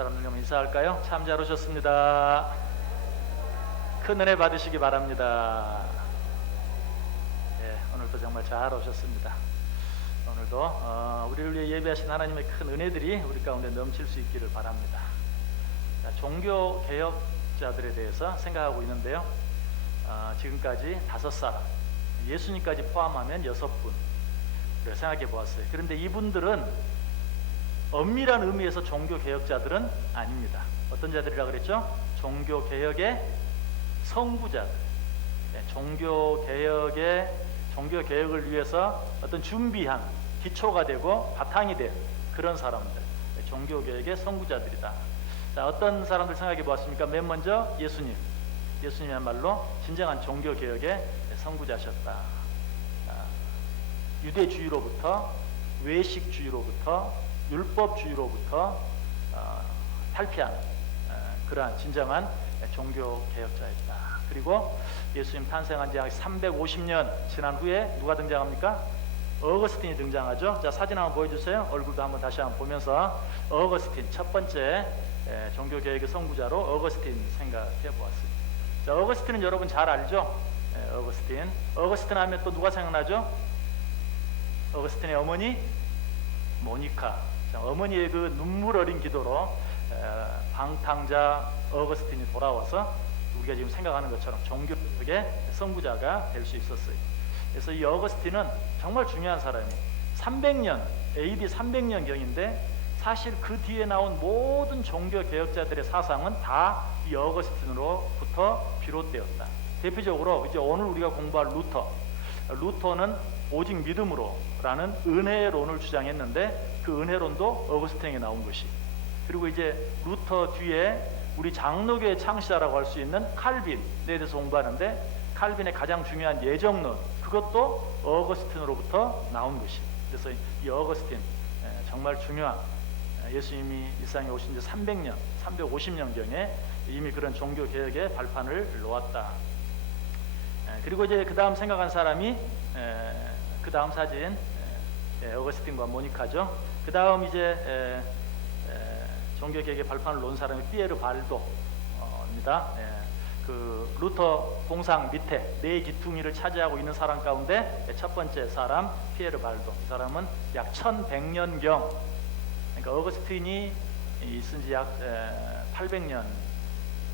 사람들 좀 인사할까요? 참 잘 오셨습니다. 큰 은혜 받으시기 바랍니다. 오늘도 정말 잘 오셨습니다. 오늘도 우리를 위해 예배하신 하나님의 큰 은혜들이 우리 가운데 넘칠 수 있기를 바랍니다. 종교 개혁자들에 대해서 생각하고 있는데요. 지금까지 5사람, 예수님까지 포함하면 6분을 생각해 보았어요. 그런데 이분들은 엄밀한 의미에서 종교 개혁자들은 아닙니다. 어떤 자들이라고 그랬죠? 종교 개혁의 선구자들. 종교 개혁을 위해서 어떤 준비한 기초가 되고 바탕이 된 그런 사람들, 종교 개혁의 선구자들이다. 자, 어떤 사람들 생각해 보았습니까? 맨 먼저 예수님이야말로 진정한 종교 개혁의 선구자셨다. 유대주의로부터, 외식주의로부터, 율법주의로부터 탈피한 그러한 진정한 종교 개혁자였다. 그리고 예수님 탄생한 지 약 350년 지난 후에 누가 등장합니까? 어거스틴이 등장하죠. 자, 사진 한번 보여주세요. 얼굴도 한번 다시 한번 보면서 어거스틴, 첫 번째 종교 개혁의 선구자로 어거스틴 생각해 보았습니다. 자, 어거스틴은 여러분 잘 알죠? 어거스틴 하면 또 누가 생각나죠? 어거스틴의 어머니 모니카. 자, 어머니의 그 눈물 어린 기도로 방탕자 어거스틴이 돌아와서 우리가 지금 생각하는 것처럼 종교의 선구자가 될 수 있었어요. 그래서 이 어거스틴은 정말 중요한 사람이에요. AD 300년경인데 사실 그 뒤에 나온 모든 종교 개혁자들의 사상은 다 이 어거스틴으로부터 비롯되었다. 대표적으로 이제 오늘 우리가 공부할 루터는 오직 믿음으로라는 은혜론을 주장했는데 그 은혜론도 어거스틴에게 나온 것이. 그리고 이제 루터 뒤에 우리 장로교의 창시자라고 할 수 있는 칼빈에 대해서 공부하는데 칼빈의 가장 중요한 예정론, 그것도 어거스틴으로부터 나온 것이. 그래서 이 어거스틴 정말 중요한, 예수님이 이 세상에 오신 지 350년경에 이미 그런 종교 개혁의 발판을 놓았다. 그리고 이제 그 다음 생각한 사람이 그 다음 사진 어거스틴과 모니카죠. 그 다음 이제 종교 개혁의 발판을 놓은 사람이 피에르 발도입니다. 그 루터 동상 밑에 네 기퉁이를 차지하고 있는 사람 가운데 첫 번째 사람 피에르 발도. 이 사람은 약 1100년경, 그러니까 어거스틴이 있은 지 약 800년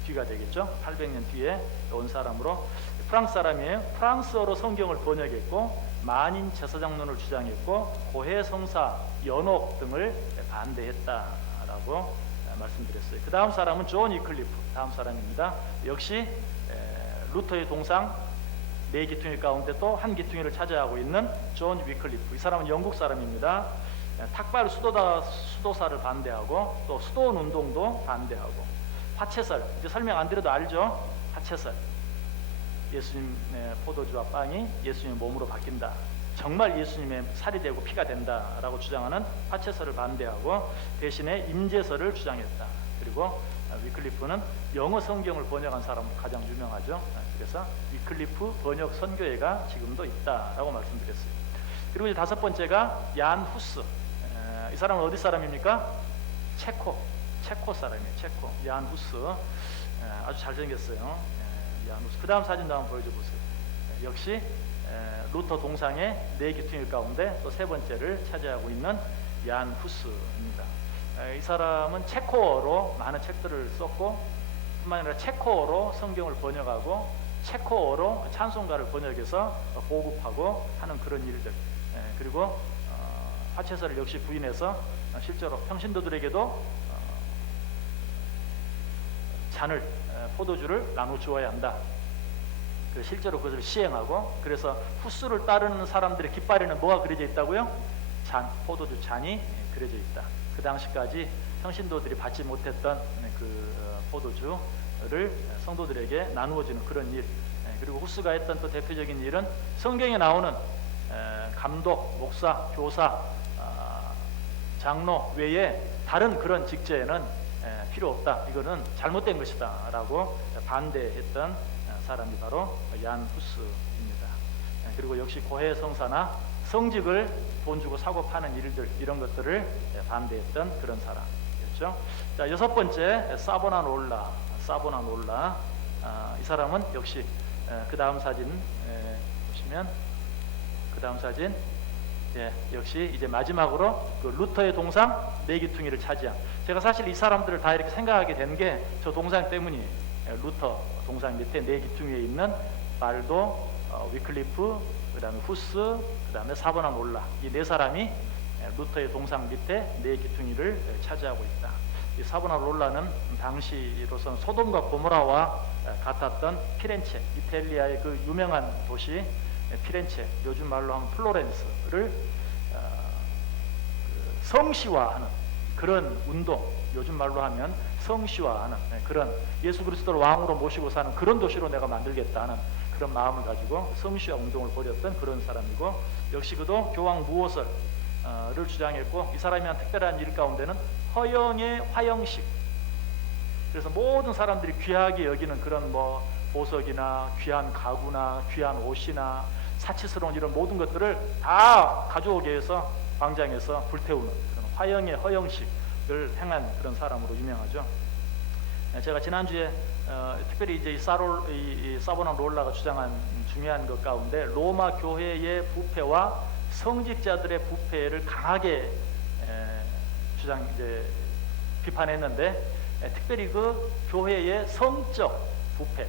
뒤가 되겠죠. 800년 뒤에 온 사람으로, 프랑스 사람이에요. 프랑스어로 성경을 번역했고 만인 제사장론을 주장했고 고해성사, 연옥 등을 반대했다라고 말씀드렸어요. 그 다음 사람은 존 위클리프, 다음 사람입니다. 역시 루터의 동상 네 기퉁이 가운데 또 한 기퉁이를 차지하고 있는 존 위클리프. 이 사람은 영국 사람입니다. 탁발 수도사를 반대하고 또 수도원 운동도 반대하고, 파채설, 이제 설명 안 드려도 알죠? 파채설, 예수님의 포도주와 빵이 예수님의 몸으로 바뀐다, 정말 예수님의 살이 되고 피가 된다라고 주장하는 파채설을 반대하고 대신에 임재설을 주장했다. 그리고 위클리프는 영어 성경을 번역한 사람으로 가장 유명하죠. 그래서 위클리프 번역 선교회가 지금도 있다라고 말씀드렸어요. 그리고 이제 다섯 번째가 얀 후스. 이 사람은 어디 사람입니까? 체코 사람이에요. 얀 후스. 아주 잘생겼어요. 얀 후스. 그 다음 사진도 한번 보여줘 보세요. 역시 루터 동상의 네 기퉁이 가운데 또 세 번째를 차지하고 있는 얀 후스입니다. 이 사람은 체코어로 많은 책들을 썼고, 뿐만 아니라 체코어로 성경을 번역하고 체코어로 찬송가를 번역해서 보급하고 하는 그런 일들. 그리고 화채설을 역시 부인해서 실제로 평신도들에게도 포도주를 나눠 주어야 한다. 실제로 그것을 시행하고, 그래서 후스를 따르는 사람들의 깃발에는 뭐가 그려져 있다고요? 포도주 잔이 그려져 있다. 그 당시까지 평신도들이 받지 못했던 그 포도주를 성도들에게 나누어주는 그런 일. 그리고 후스가 했던 또 대표적인 일은 성경에 나오는 감독, 목사, 교사, 장로 외에 다른 그런 직제에는 필요 없다. 이거는 잘못된 것이다 라고 반대했던 사람이 바로 얀 후스입니다. 그리고 역시 고해성사나 성직을 돈 주고 사고 파는 일들, 이런 것들을 반대했던 그런 사람이었죠. 그렇죠? 자, 여섯 번째 사보나놀라. 이 사람은 역시 그 다음 사진 보시면 그 다음 사진 역시 이제 마지막으로 그 루터의 동상 네 귀퉁이를 차지한. 제가 사실 이 사람들을 다 이렇게 생각하게 된 게 저 동상 때문이에요. 루터 동상 밑에 네 귀퉁이에 있는 발도, 위클리프, 그 다음에 후스, 그 다음에 사보나놀라, 이 네 사람이 루터의 동상 밑에 네 귀퉁이를 차지하고 있다. 이 사보나놀라는 당시로서는 소돔과 고모라와 같았던 피렌체, 이탈리아의 그 유명한 도시 피렌체, 요즘 말로 하면 플로렌스를 성시화하는 그런 운동, 요즘 말로 하면 성시화하는 그런 예수 그리스도를 왕으로 모시고 사는 그런 도시로 내가 만들겠다는 그런 마음을 가지고 성시화 운동을 벌였던 그런 사람이고, 역시 그도 교황 무호설을 주장했고, 이 사람이 한 특별한 일 가운데는 허영의 화영식, 그래서 모든 사람들이 귀하게 여기는 그런 뭐 보석이나 귀한 가구나 귀한 옷이나 사치스러운 이런 모든 것들을 다 가져오게 해서 광장에서 불태우는 그런 화영의 허영식을 행한 그런 사람으로 유명하죠. 제가 지난주에 특별히 이제 이 사보나놀라가 주장한 중요한 것 가운데 로마 교회의 부패와 성직자들의 부패를 강하게 비판했는데, 특별히 그 교회의 성적 부패,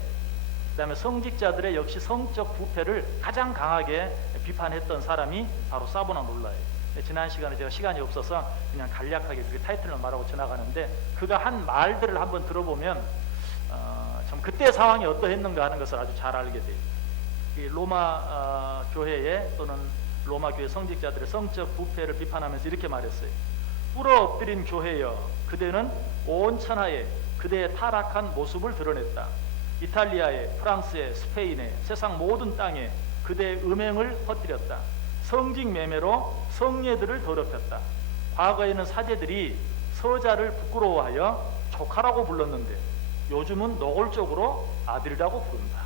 그다음에 성직자들의 역시 성적 부패를 가장 강하게 비판했던 사람이 바로 사보나놀라예요. 지난 시간에 제가 시간이 없어서 그냥 간략하게 그 타이틀만 말하고 지나가는데, 그가 한 말들을 한번 들어보면 참 그때 상황이 어떠했는가 하는 것을 아주 잘 알게 돼요. 이 로마 교회의 또는 로마 교회 성직자들의 성적 부패를 비판하면서 이렇게 말했어요. 뿔어 엎드린 교회여, 그대는 온 천하에 그대의 타락한 모습을 드러냈다. 이탈리아에, 프랑스에, 스페인에, 세상 모든 땅에 그대의 음행을 퍼뜨렸다. 성직 매매로 성례들을 더럽혔다. 과거에는 사제들이 서자를 부끄러워하여 조카라고 불렀는데 요즘은 노골적으로 아들이라고 부른다.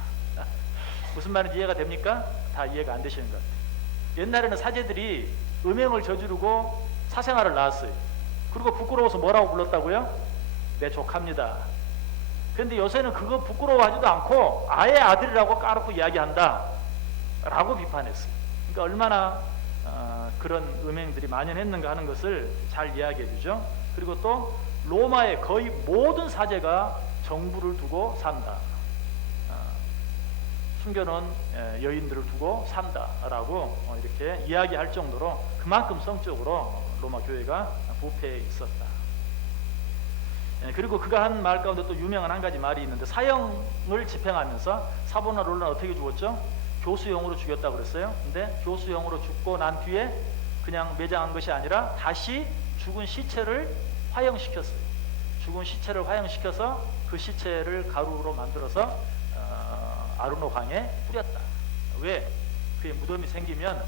무슨 말인지 이해가 됩니까? 다 이해가 안 되시는 것 같아요. 옛날에는 사제들이 음행을 저지르고 사생아를 낳았어요. 그리고 부끄러워서 뭐라고 불렀다고요? 내 조카입니다. 그런데 요새는 그거 부끄러워하지도 않고 아예 아들이라고 까놓고 이야기한다 라고 비판했어요. 그러니까 얼마나 그런 음행들이 만연했는가 하는 것을 잘 이야기해 주죠. 그리고 또 로마의 거의 모든 사제가 정부를 두고 산다, 숨겨놓은 여인들을 두고 산다라고 이렇게 이야기할 정도로 그만큼 성적으로 로마 교회가 부패해 있었다. 그리고 그가 한 말 가운데 또 유명한 한 가지 말이 있는데, 사형을 집행하면서 사보나놀라는 어떻게 죽었죠? 교수형으로 죽였다고 그랬어요. 근데 교수형으로 죽고 난 뒤에 그냥 매장한 것이 아니라 다시 죽은 시체를 화형시켰어요. 죽은 시체를 화형시켜서 그 시체를 가루로 만들어서 아르노 강에 뿌렸다. 왜? 그의 무덤이 생기면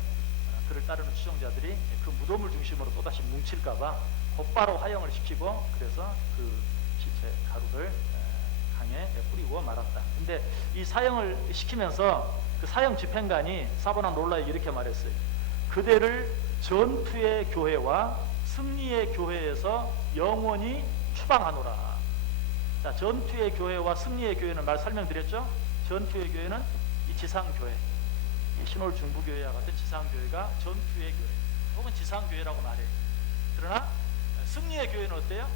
그를 따르는 추종자들이 그 무덤을 중심으로 또다시 뭉칠까봐 곧바로 화형을 시키고, 그래서 그 시체 가루를 강에 뿌리고 말았다. 근데 이 사형을 시키면서 그 사형 집행관이 사보나놀라에게 이렇게 말했어요. 그대를 전투의 교회와 승리의 교회에서 영원히 추방하노라. 자, 전투의 교회와 승리의 교회는 말 설명드렸죠? 전투의 교회는 이 지상교회, 이 신월 중부교회와 같은 지상교회가 전투의 교회 혹은 지상교회라고 말해요. 그러나 승리의 교회는 어때요?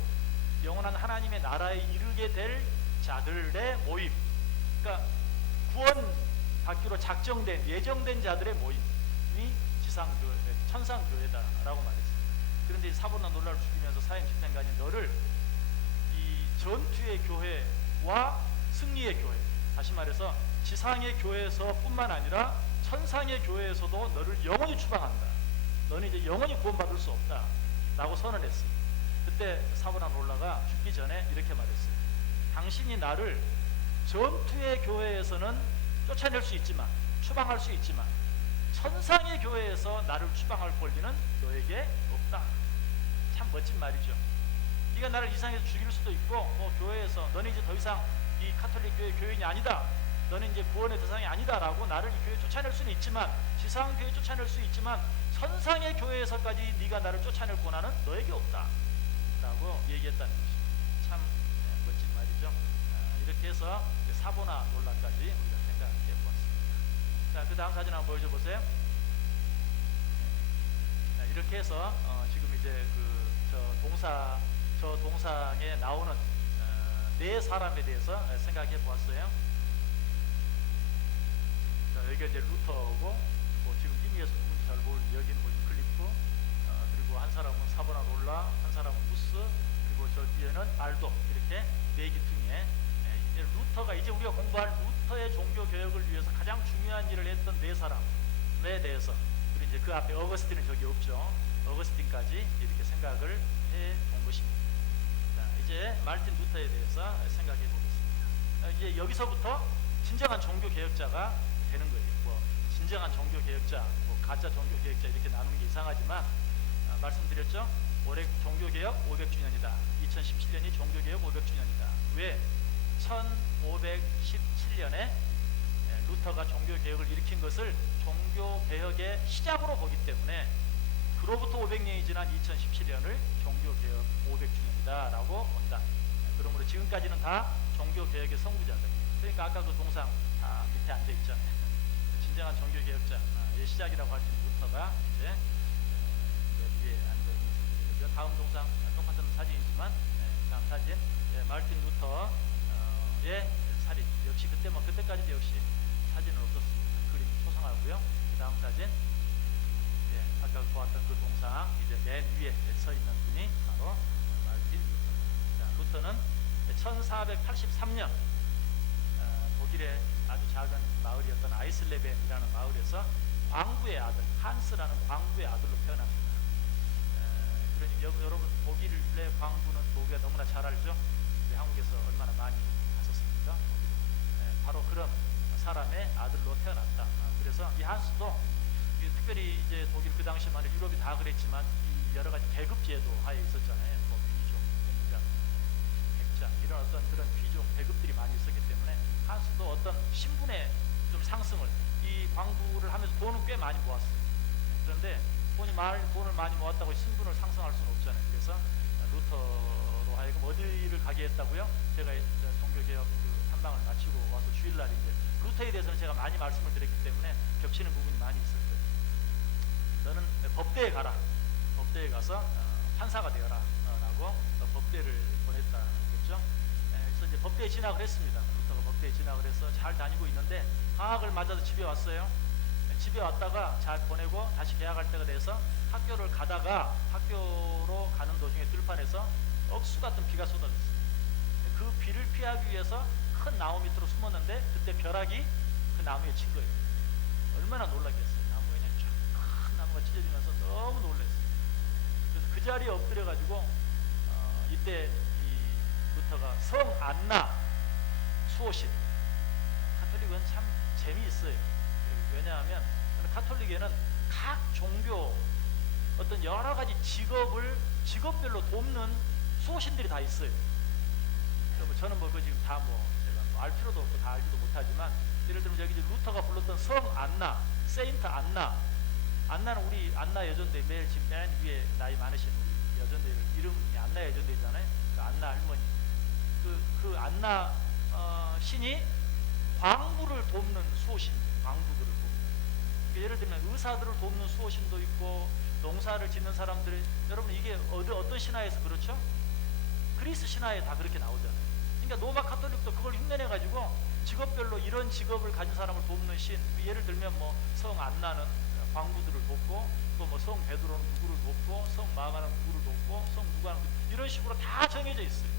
영원한 하나님의 나라에 이르게 될 자들의 모임, 그러니까 구원 받기로 작정된, 예정된 자들의 모임이 지상교회, 천상교회다라고 말했어요. 그런데 사보나놀라를 죽이면서 사형 집행관이 너를 이 전투의 교회와 승리의 교회, 다시 말해서 지상의 교회에서 뿐만 아니라 천상의 교회에서도 너를 영원히 추방한다. 너는 이제 영원히 구원받을 수 없다 라고 선언했어요. 그때 사보나놀라가 죽기 전에 이렇게 말했어요. 당신이 나를 전투의 교회에서는 쫓아낼 수 있지만, 추방할 수 있지만 천상의 교회에서 나를 추방할 권리는 너에게 없다. 참 멋진 말이죠. 네가 나를 이 세상에서 죽일 수도 있고, 교회에서 너는 이제 더 이상 이 카톨릭 교회 교인이 아니다, 너는 이제 구원의 대상이 아니다 라고 나를 이 교회에 쫓아낼 수는 있지만, 지상 교회에 쫓아낼 수 있지만 천상의 교회에서까지 네가 나를 쫓아낼 권한은 너에게 없다 라고 얘기했던 했다는 것이 참 멋진 말이죠. 이렇게 해서 사보나 논란까지 우리가 생각해 보았습니다. 자, 그 다음 사진 한번 보여줘 보세요. 이렇게 해서 지금 이제 저 동상에 나오는 네 사람에 대해서 생각해 보았어요. 자, 여기가 이제 루터고, 지금 힘위에서 누군지 잘 모르는 여기는 유클리프, 그리고 한 사람은 사보나롤라, 한 사람은 후스, 그리고 저 뒤에는 알도, 이렇게 네 기퉁에 루터가 이제 우리가 공부할 루터의 종교 개혁을 위해서 가장 중요한 일을 했던 네 사람에 대해서, 그리고 이제 그 앞에 어거스틴은 저기 없죠. 어거스틴까지 이렇게 생각을 해 본 것입니다. 자, 이제 마르틴 루터에 대해서 생각해 보겠습니다. 이제 여기서부터 진정한 종교 개혁자가 되는 거예요. 진정한 종교 개혁자, 가짜 종교 개혁자 이렇게 나누는 게 이상하지만 말씀드렸죠. 올해 종교 개혁 500주년이다. 2017년이 종교 개혁 500주년이다. 왜? 1517년에 루터가 종교 개혁을 일으킨 것을 종교 개혁의 시작으로 보기 때문에 그로부터 500년이 지난 2017년을 종교 개혁 500주년이다라고 본다. 그러므로 지금까지는 다 종교 개혁의 선구자들. 그러니까 아까 그 동상 밑에 앉아 있잖아요. 진정한 종교 개혁자의 시작이라고 할 수 있는 루터가 이제 위에 앉아 있는 사진이죠. 다음 동상 똑같은 사진이지만 다음 사진 마르틴 루터의 사진. 역시 그때까지도 역시 사진은 없었습니다. 그림 초상하고요. 그 다음 사진 아까 보았던 그 동상 이제 맨 위에 서 있는 분이 바로 마르틴 루터. 자, 루터는 1483년 독일의 아주 작은 마을이었던 아이슬레벤이라는 마을에서 광부의 아들 한스라는 광부의 아들로 태어납니다. 그러니 여러분 독일의 광부는 우리가 너무나 잘 알죠. 한국에서 얼마나 많이 갔었습니까? 바로 그런 사람의 아들로 태어났다. 그래서 이 한스도 특별히 이제 독일 그 당시만 해도 유럽이 다 그랬지만 이 여러 가지 계급 제도 하에 있었잖아요. 귀족, 공작, 백자 이런 어떤 그런 귀족 계급들이 많이 있었기 때문에 한스도 어떤 신분의 좀 상승을 이 광부를 하면서 돈은 꽤 많이 모았어요. 그런데 돈을 많이 모았다고 신분을 상승할 수는 없잖아요. 그래서 루터로 하여금 어디를 가게 했다고요? 제가 종교개혁 탐방을 마치고 와서 주일날 이제 루터에 대해서는 제가 많이 말씀을 드렸기 때문에 겹치는 부분이 많이 있을 거예요. 너는 법대에 가라. 법대에 가서 판사가 되어라 라고 법대를 보냈다겠죠. 그래서 이제 법대에 진학을 했습니다. 루터가 법대에 진학을 해서 잘 다니고 있는데 방학을 맞아서 집에 왔어요. 집에 왔다가 잘 보내고 다시 개학할 때가 돼서 학교를 가다가 학교로 가는 도중에 들판에서 억수 같은 비가 쏟아졌어요. 그 비를 피하기 위해서 큰 나무 밑으로 숨었는데 그때 벼락이 그 나무에 친 거예요. 얼마나 놀랐겠어요. 나무에 그냥 쫙 큰 나무가 찢어지면서 너무 놀랐어요. 그래서 그 자리에 엎드려가지고 이때 이 루터가 성 안나 수호신, 카톨릭은 참 재미있어요. 왜냐하면 카톨릭에는 각 종교 어떤 여러 가지 직업별로 돕는 수호신들이 다 있어요. 저는 그 지금 다 제가 알 필요도 없고 다 알지도 못하지만 예를 들면 여기 루터가 불렀던 성 안나, 세인트 안나는 우리 안나 여전대 매일 지금 맨 위에 나이 많으신 우리 여전대 이름이 안나 여전대잖아요. 그 안나 할머니, 그 안나 신이 광부를 돕는 수호신, 광부들을 돕는. 예를 들면 의사들을 돕는 수호신도 있고 농사를 짓는 사람들이 여러분 이게 어떤 신화에서 그렇죠? 그리스 신화에 다 그렇게 나오잖아요. 그러니까 로마 카톨릭도 그걸 흉내내 가지고 직업별로 이런 직업을 가진 사람을 돕는 신. 예를 들면 성 안나는 광부들을 돕고 또 성 베드로는 누구를 돕고 성 마가는 누구를 돕고 성 누가는 이런 식으로 다 정해져 있어요.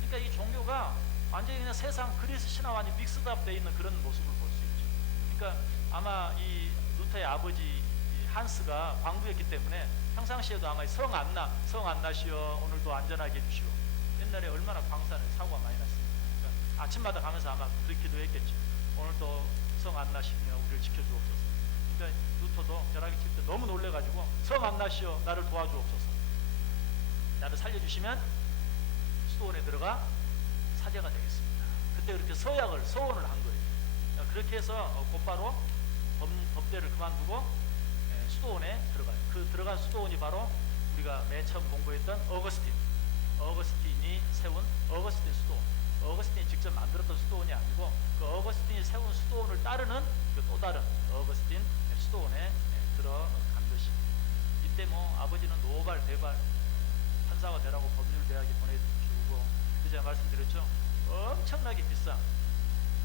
그러니까 이 종교가 완전히 그냥 세상 그리스 신화와 믹스드업 되어 있는 그런 모습을 볼 수 있죠. 그러니까 아마 이 루터의 아버지 한스가 광부였기 때문에 평상시에도 아마 성 안나시여 오늘도 안전하게 해주시오. 옛날에 얼마나 광산에 사고가 많이 났습니다. 그러니까 아침마다 가면서 아마 그렇기도 했겠죠. 오늘도 성 안나시며 우리를 지켜주옵소서. 그러니까 루터도 벼락이 칠 때 너무 놀래가지고 성 안나시여 나를 도와주옵소서. 나를 살려주시면 수도원에 들어가 사제가 되겠습니다. 그때 그렇게 서원을 한 거예요. 그렇게 해서 곧바로 법대를 그만두고 수도원에 들어가요. 그 들어간 수도원이 바로 우리가 맨 처음 공부했던 어거스틴 대발 판사가 되라고 법률대학에 보내주고, 제가 말씀드렸죠. 엄청나게 비싼,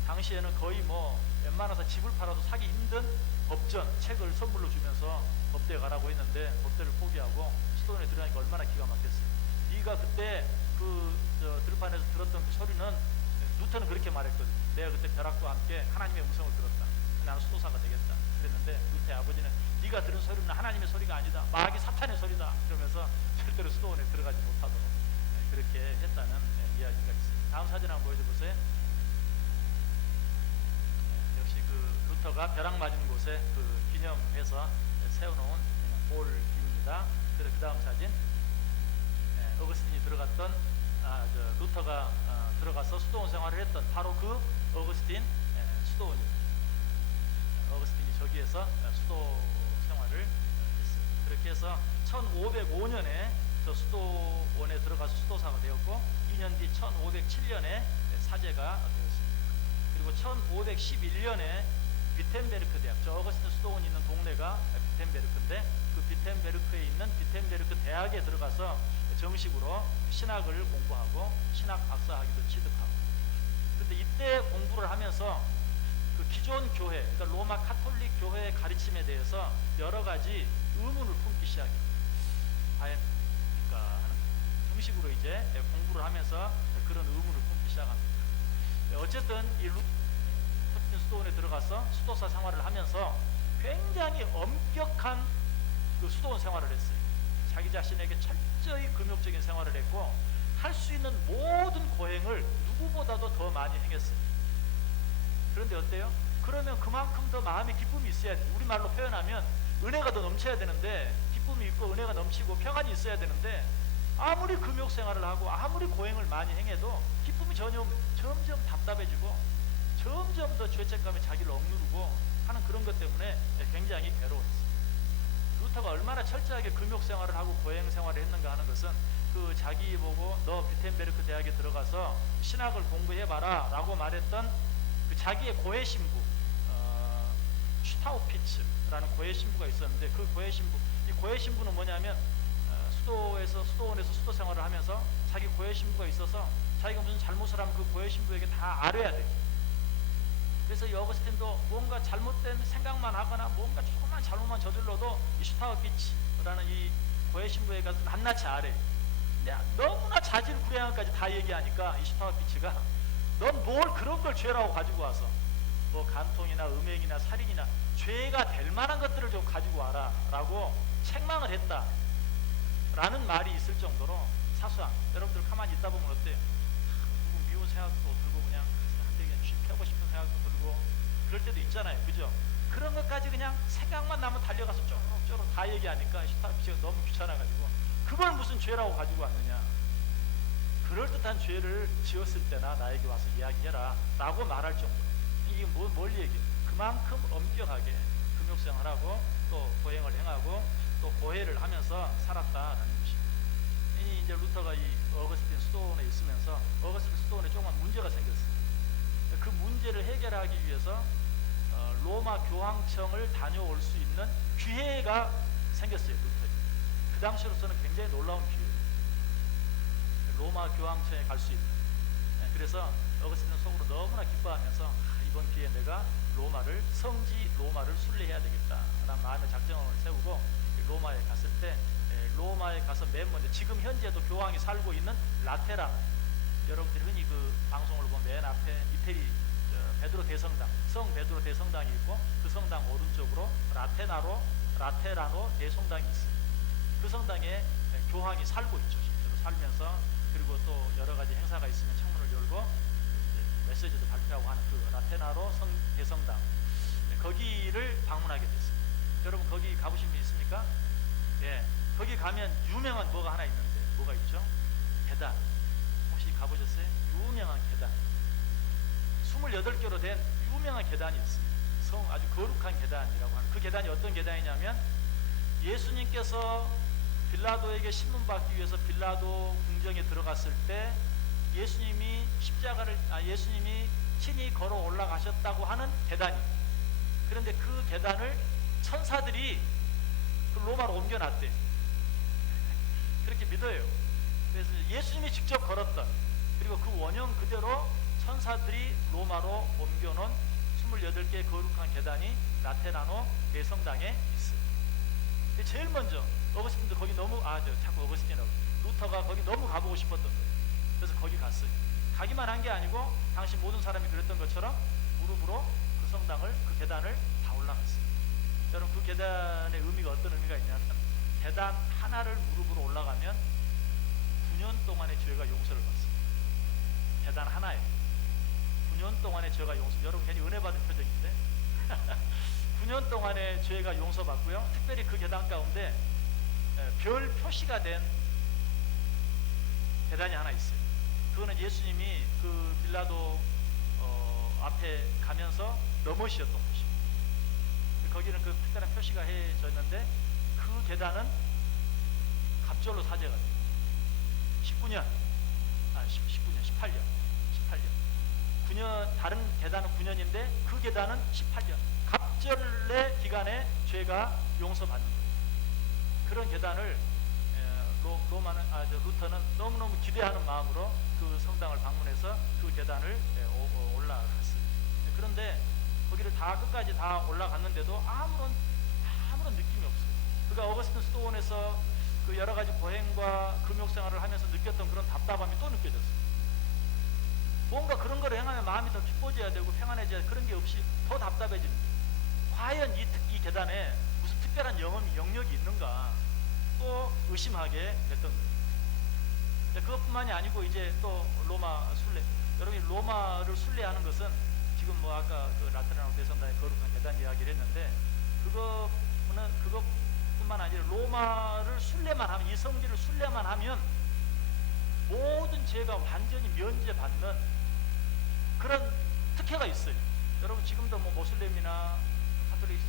당시에는 거의 뭐 웬만해서 집을 팔아도 사기 힘든 법전 책을 선물로 주면서 법대에 가라고 했는데 법대를 포기하고 수도원에 들어가니까 얼마나 기가 막혔어요. 네가 그때 들판에서 들었던 그 소리는, 루터는 그렇게 말했거든. 내가 그때 벼락과 함께 하나님의 음성을 들었다. 나는 수도사가 되겠다. 그랬는데 루터의 아버지는 네가 들은 소리는 하나님의 소리가 아니다. 마귀 사탄의 소리다. 그러면서 절대로 수도원에 들어가지 못하도록 그렇게 했다는 이야기가 있습니다. 다음 사진 한번 보여줘 보세요. 역시 그 루터가 벼락 맞은 곳에 그 기념해서 세워놓은 볼입니다. 그래서 그 다음 사진, 어거스틴이 들어갔던 루터가 들어가서 수도원 생활을 했던 바로 그 어거스틴 수도원입니다. 어거스틴이 저기에서 수도 생활을 했어요. 그렇게 해서 1505년에 저 수도원에 들어가서 수도사가 되었고 2년 뒤 1507년에 사제가 되었습니다. 그리고 1511년에 비텐베르크 대학, 저 어거스틴 수도원이 있는 동네가 비텐베르크인데 그 비텐베르크에 있는 비텐베르크 대학에 들어가서 정식으로 신학을 공부하고 신학 박사학위도 취득하고, 그런데 이때 공부를 하면서 그 기존 교회, 그러니까 로마 카톨릭 교회의 가르침에 대해서 여러 가지 의문을 품기 시작해요. 과연 그러니까 하는 형식으로 이제 공부를 하면서 그런 의문을 품기 시작합니다. 어쨌든 이 루터 수도원에 들어가서 수도사 생활을 하면서 굉장히 엄격한 그 수도원 생활을 했어요. 자기 자신에게 철저히 금욕적인 생활을 했고 할 수 있는 모든 고행을 누구보다도 더 많이 행했어요. 그런데 어때요? 그러면 그만큼 더 마음에 기쁨이 있어야 돼. 우리말로 표현하면 은혜가 더 넘쳐야 되는데, 기쁨이 있고 은혜가 넘치고 평안이 있어야 되는데, 아무리 금욕 생활을 하고 아무리 고행을 많이 행해도 기쁨이 점점 답답해지고 점점 더 죄책감에 자기를 억누르고 하는 그런 것 때문에 굉장히 괴로웠어요. 루터가 얼마나 철저하게 금욕 생활을 하고 고행 생활을 했는가 하는 것은 그 자기 보고 너 비텐베르크 대학에 들어가서 신학을 공부해봐라 라고 말했던 그 자기의 고해 신부 슈타우피츠라는 고해 신부가 있었는데, 그 고해 신부, 이 고해 신부는 뭐냐면 수도원에서 수도 생활을 하면서 자기 고해 신부가 있어서 자기가 무슨 잘못을 하면 그 고해 신부에게 다 알아야 돼. 그래서 이 어거스틴도 뭔가 잘못된 생각만 하거나 뭔가 조그만 잘못만 저질러도 이 슈타우피츠라는 이 고해 신부에 가서 낱낱이 알아요. 근데 너무나 자질구레한까지 다 얘기하니까 이 슈타우피츠가 넌 뭘 그런 걸 죄라고 가지고 와서 뭐 간통이나 음행이나 살인이나 죄가 될 만한 것들을 좀 가지고 와라 라고 책망을 했다 라는 말이 있을 정도로 사소한, 여러분들 가만히 있다 보면 어때요? 누구 미운 생각도 들고 그냥 한테 그냥 쥐 펴고 싶은 생각도 들고 그럴 때도 있잖아요, 그죠? 그런 것까지 그냥 생각만 나면 달려가서 쪼록쪼록 다 얘기하니까 슈타우피츠가 너무 귀찮아가지고 그걸 무슨 죄라고 가지고 왔느냐, 그럴듯한 죄를 지었을 때나 나에게 와서 이야기해라 라고 말할 정도로, 이게 뭘 얘기해? 그만큼 엄격하게 금욕생활하고 또 고행을 행하고 또 고해를 하면서 살았다라는 것입니다. 이제 루터가 이 어거스틴 수도원에 있으면서 어거스틴 수도원에 조금만 문제가 생겼어요. 그 문제를 해결하기 위해서 로마 교황청을 다녀올 수 있는 기회가 생겼어요. 루터에. 그 당시로서는 굉장히 놀라운 기회예요. 로마 교황청에 갈 수 있는. 그래서 어거스틴은 속으로 너무나 기뻐하면서 이번 기회에 내가 성지 로마를 순례해야 되겠다라는 마음의 작정을 세우고 로마에 갔을 때, 로마에 가서 맨 먼저 지금 현재도 교황이 살고 있는 라테란, 여러분들이 흔히 그 방송을 보면 맨 앞에 이태리 베드로 대성당, 성 베드로 대성당이 있고 그 성당 오른쪽으로 라테라노 대성당이 있어요. 그 성당에 교황이 살고 있죠. 실제로 살면서, 그리고 또 여러 가지 행사가 있으면 창문을 열고 메시지도 발표하고 하는 그 라테나로 대성당, 거기를 방문하게 됐습니다. 여러분 거기 가보신 분 있습니까? 예, 거기 가면 유명한 뭐가 하나 있는데, 뭐가 있죠? 계단. 혹시 가보셨어요? 유명한 계단, 28개로 된 유명한 계단이 있습니다. 아주 거룩한 계단이라고 하는 그 계단이 어떤 계단이냐면, 예수님께서 빌라도에게 신문받기 위해서 빌라도 궁정에 들어갔을 때 예수님이 예수님이 친히 걸어 올라가셨다고 하는 계단입니다. 그런데 그 계단을 천사들이 그 로마로 옮겨놨대요. 그렇게 믿어요. 그래서 예수님이 직접 걸었던, 그리고 그 원형 그대로 천사들이 로마로 옮겨놓은 28개의 거룩한 계단이 라테라노 대성당에 있어요. 제일 먼저 어거스틴도 거기 너무 자꾸 어거스틴하고 루터가 거기 너무 가보고 싶었던 거예요. 그래서 거기 갔어요. 가기만 한 게 아니고 당시 모든 사람이 그랬던 것처럼 무릎으로 그 성당을, 그 계단을 다 올라갔어요. 여러분, 그 계단의 의미가 어떤 의미가 있냐면, 계단 하나를 무릎으로 올라가면 9년 동안의 죄가 용서를 받습니다. 계단 하나에 9년 동안의 죄가 용서. 여러분 괜히 은혜 받은 표정인데 9년 동안의 죄가 용서받고요. 특별히 그 계단 가운데 별 표시가 된 계단이 하나 있어요. 그거는 예수님이 그 빌라도 앞에 가면서 넘어지셨던 곳입니다. 거기는 그 특별한 표시가 해져 있는데, 그 계단은 갑절로 사제가 돼요. 18년, 9년, 다른 계단은 9년인데 그 계단은 18년. 갑절의 기간에 죄가 용서받는 거예요. 그런 계단을 루터는 너무너무 기대하는 마음으로 그 성당을 방문해서 그 계단을 올라갔어요. 그런데 거기를 다 끝까지 다 올라갔는데도 아무런 느낌이 없어요. 그러니까 어거스틴 스토원에서 그 여러 가지 보행과 금욕생활을 하면서 느꼈던 그런 답답함이 또 느껴졌어요. 뭔가 그런 거를 행하면 마음이 더 기뻐져야 되고 평안해져야, 그런 게 없이 더 답답해집니다. 과연 이 계단에 무슨 특별한 영역이 있는가 또 의심하게 됐던 거예요. 그것뿐만이 아니고 이제 또 로마 순례, 여러분이 로마를 순례하는 것은 지금 뭐 아까 그 라테라노 대성당의 거룩한 계단 이야기를 했는데, 그것뿐만 아니라 로마를 순례만 하면, 이 성지를 순례만 하면 모든 죄가 완전히 면제받는 그런 특혜가 있어요. 여러분 지금도 뭐 모슬렘이나 카톨릭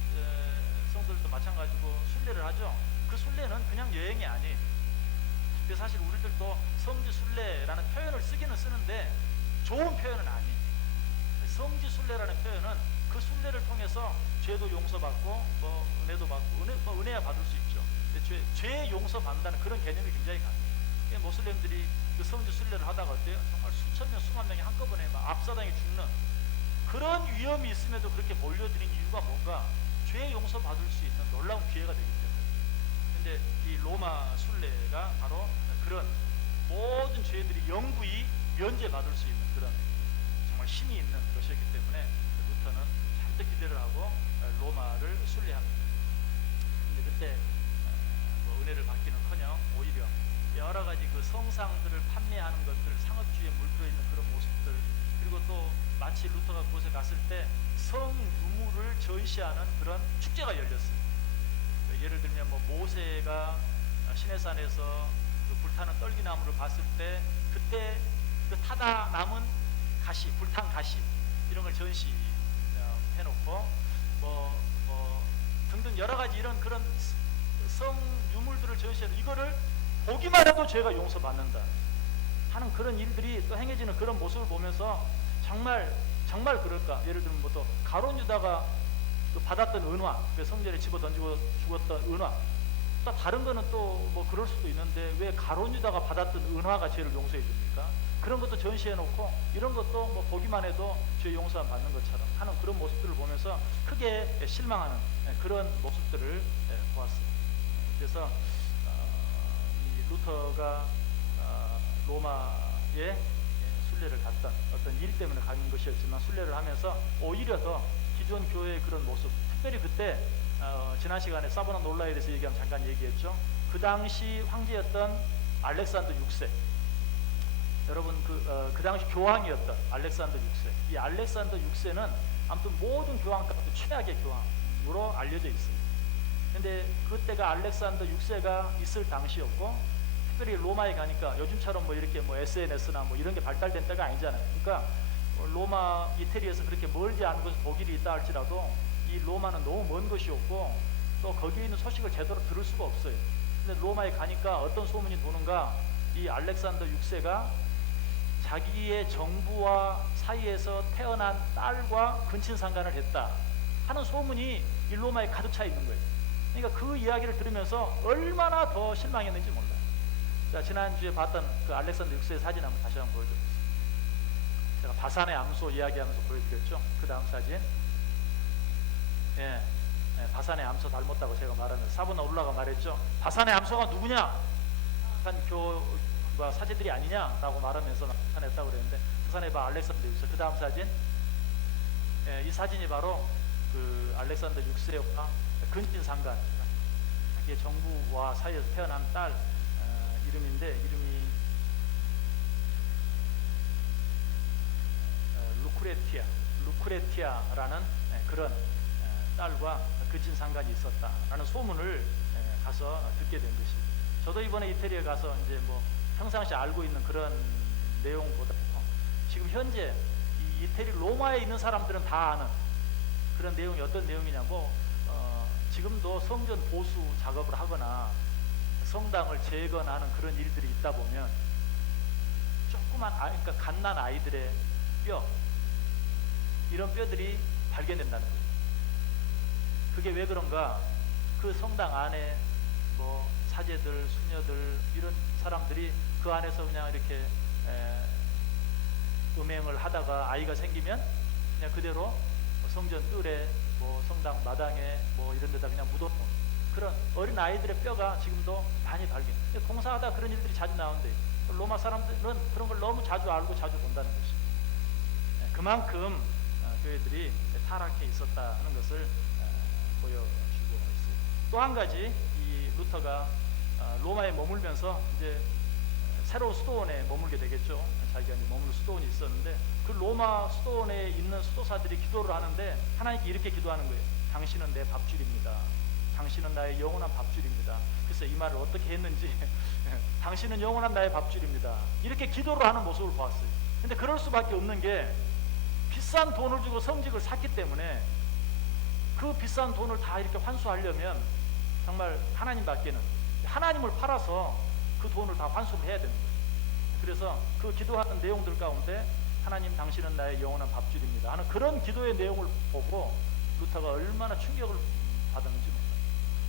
성도들도 마찬가지고 순례를 하죠. 그 순례는 그냥 여행이 아니에요. 그래서 사실 우리들도 성지 순례라는 표현을 쓰기는 쓰는데 좋은 표현은 아니에요. 성지 순례라는 표현은 그 순례를 통해서 죄도 용서받고 뭐 은혜도 받고, 은혜야 받을 수 있죠. 근데 죄 용서받는다는 그런 개념이 굉장히 강해요. 모슬렘들이 그 성지 순례를 하다가 어때요? 정말 수천 명, 수만 명이 한꺼번에 막 압사당해 죽는 그런 위험이 있음에도 그렇게 몰려드린 이유가 뭔가, 죄 용서받을 수 있는 놀라운 기회가 되기 때문에. 근데 이 로마 순례가 바로 그런 모든 죄들이 영구히 면제받을 수 있는 그런 정말 힘이 있는 것이었기 때문에 루터는 잔뜩 기대를 하고 로마를 순례합니다. 근데 그때 뭐 은혜를 받기는커녕 오히려 여러 가지 그 성상들을 판매하는 것들, 상업주의에 물들어 있는 그런 모습들, 그리고 또 마치 루터가 그곳에 갔을 때 성유물을 전시하는 그런 축제가 열렸어요. 예를 들면 뭐 모세가 시내산에서 그 불타는 떨기나무를 봤을 때, 그때 그 타다 남은 가시, 불탄 가시 이런 걸 전시해놓고 뭐 등등 여러 가지 이런 그런 성유물들을 전시해서 이거를 보기만 해도 죄가 용서받는다 하는 그런 일들이 또 행해지는 그런 모습을 보면서 정말 그럴까? 예를 들면 뭐 또 가룟 유다가 또 받았던 은화, 그 성전에 집어 던지고 죽었던 은화, 또 다른 거는 또 뭐 그럴 수도 있는데 왜 가룟 유다가 받았던 은화가 죄를 용서해 줍니까? 그런 것도 전시해 놓고 이런 것도 뭐 보기만 해도 죄 용서 받는 것처럼 하는 그런 모습들을 보면서 크게 실망하는 그런 모습들을 보았습니다. 그래서 이 루터가 로마에 순례를 갔던 어떤 일 때문에 가는 것이었지만, 순례를 하면서 오히려 더 기존 교회의 그런 모습, 특별히 그때 지난 시간에 사보나놀라에 대해서 얘기하면 잠깐 얘기했죠. 그 당시 황제였던 알렉산더 6세, 여러분 그 당시 교황이었던 알렉산더 6세, 이 알렉산더 6세는 아무튼 모든 교황 가운데 최악의 교황으로 알려져 있습니다. 근데 그때가 알렉산더 6세가 있을 당시였고, 특별히 로마에 가니까 요즘처럼 뭐 이렇게 뭐 SNS나 뭐 이런 게 발달된 때가 아니잖아요. 그러니까 로마 이태리에서 그렇게 멀지 않은 곳에 독일이 있다 할지라도 이 로마는 너무 먼 것이었고, 또 거기에 있는 소식을 제대로 들을 수가 없어요. 근데 로마에 가니까 어떤 소문이 도는가, 이 알렉산더 6세가 자기의 정부와 사이에서 태어난 딸과 근친상간을 했다 하는 소문이 이 로마에 가득 차 있는 거예요. 그러니까 그 이야기를 들으면서 얼마나 더 실망했는지 몰라요. 자, 지난주에 봤던 그 알렉산더 6세의 사진 한번 다시 한번 보여드리겠습니다. 제가 바산의 암소 이야기하면서 보여드렸죠. 그 다음 사진. 예, 바산의 암소 닮았다고 제가 말하면서 사브나울라가 말했죠. 바산의 암소가 누구냐? 바산 교가 사제들이 아니냐라고 말하면서 나타냈다고 그랬는데, 바산의 바 알렉산더 6세. 그 다음 사진. 이 사진이 바로 그 알렉산더 6세와 근친상간, 자기의 정부와 사이에서 태어난 딸 이름인데, 이름이 루크레티아라는 그런 딸과 근친상간이 있었다라는 소문을 가서 듣게 된 것입니다. 저도 이번에 이태리에 가서 이제 뭐 평상시 알고 있는 그런 내용보다 지금 현재 이 이태리 로마에 있는 사람들은 다 아는 그런 내용이 어떤 내용이냐고, 지금도 성전 보수 작업을 하거나 성당을 재건하는 그런 일들이 있다 보면 조그만 그러니까 갓난 아이들의 뼈, 이런 뼈들이 발견된다는 거예요. 그게 왜 그런가? 그 성당 안에 뭐 사제들, 수녀들 이런 사람들이 그 안에서 그냥 이렇게 음행을 하다가 아이가 생기면 그냥 그대로 성전 뜰에 뭐 성당 마당에 뭐 이런 데다 그냥 묻어놓은 그런 어린 아이들의 뼈가 지금도 많이 발견. 공사하다 그런 일들이 자주 나오는데 로마 사람들은 그런 걸 너무 자주 알고 자주 본다는 것입니다. 그만큼 교회들이 타락해 있었다는 것을 보여주고 있어요. 또 한 가지, 이 루터가 로마에 머물면서 이제 새로운 수도원에 머물게 되겠죠. 자기가 이제 머물 수도원이 있었는데 그 로마 수도원에 있는 수도사들이 기도를 하는데 하나님께 이렇게 기도하는 거예요. 당신은 내 밥줄입니다. 당신은 나의 영원한 밥줄입니다. 그래서 이 말을 어떻게 했는지 당신은 영원한 나의 밥줄입니다. 이렇게 기도를 하는 모습을 보았어요. 근데 그럴 수밖에 없는 게 비싼 돈을 주고 성직을 샀기 때문에 그 비싼 돈을 다 이렇게 환수하려면 정말 하나님밖에는, 하나님을 팔아서 그 돈을 다 환수를 해야 됩니다. 그래서 그 기도하는 내용들 가운데 하나님 당신은 나의 영원한 밥줄입니다 하는 그런 기도의 내용을 보고 루터가 얼마나 충격을 받았는지 몰라요.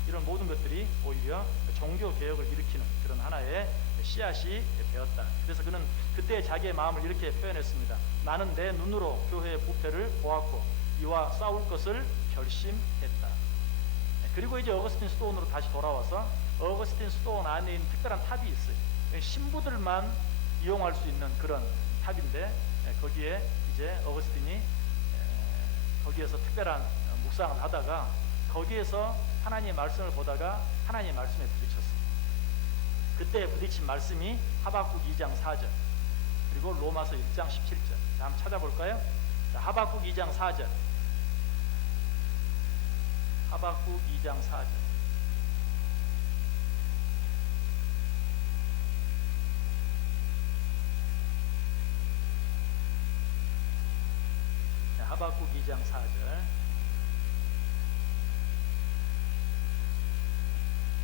이런 모든 것들이 오히려 종교 개혁을 일으키는 그런 하나의 씨앗이 되었다. 그래서 그는 그때 자기의 마음을 이렇게 표현했습니다. 나는 내 눈으로 교회의 부패를 보았고 이와 싸울 것을 결심했다. 그리고 이제 어거스틴 수도원으로 다시 돌아와서 어거스틴 수도원 안에 있는 특별한 탑이 있어요. 신부들만 이용할 수 있는 그런 탑인데 거기에 이제 어거스틴이 거기에서 특별한 묵상을 하다가 거기에서 하나님의 말씀을 보다가 하나님의 말씀에 부딪혔어요. 그때 부딪힌 말씀이 하박국 2장 4절 그리고 로마서 1장 17절. 자, 한번 찾아볼까요? 자, 하박국 2장 4절. 하박국 2장 4절. 자, 하박국 2장 4절.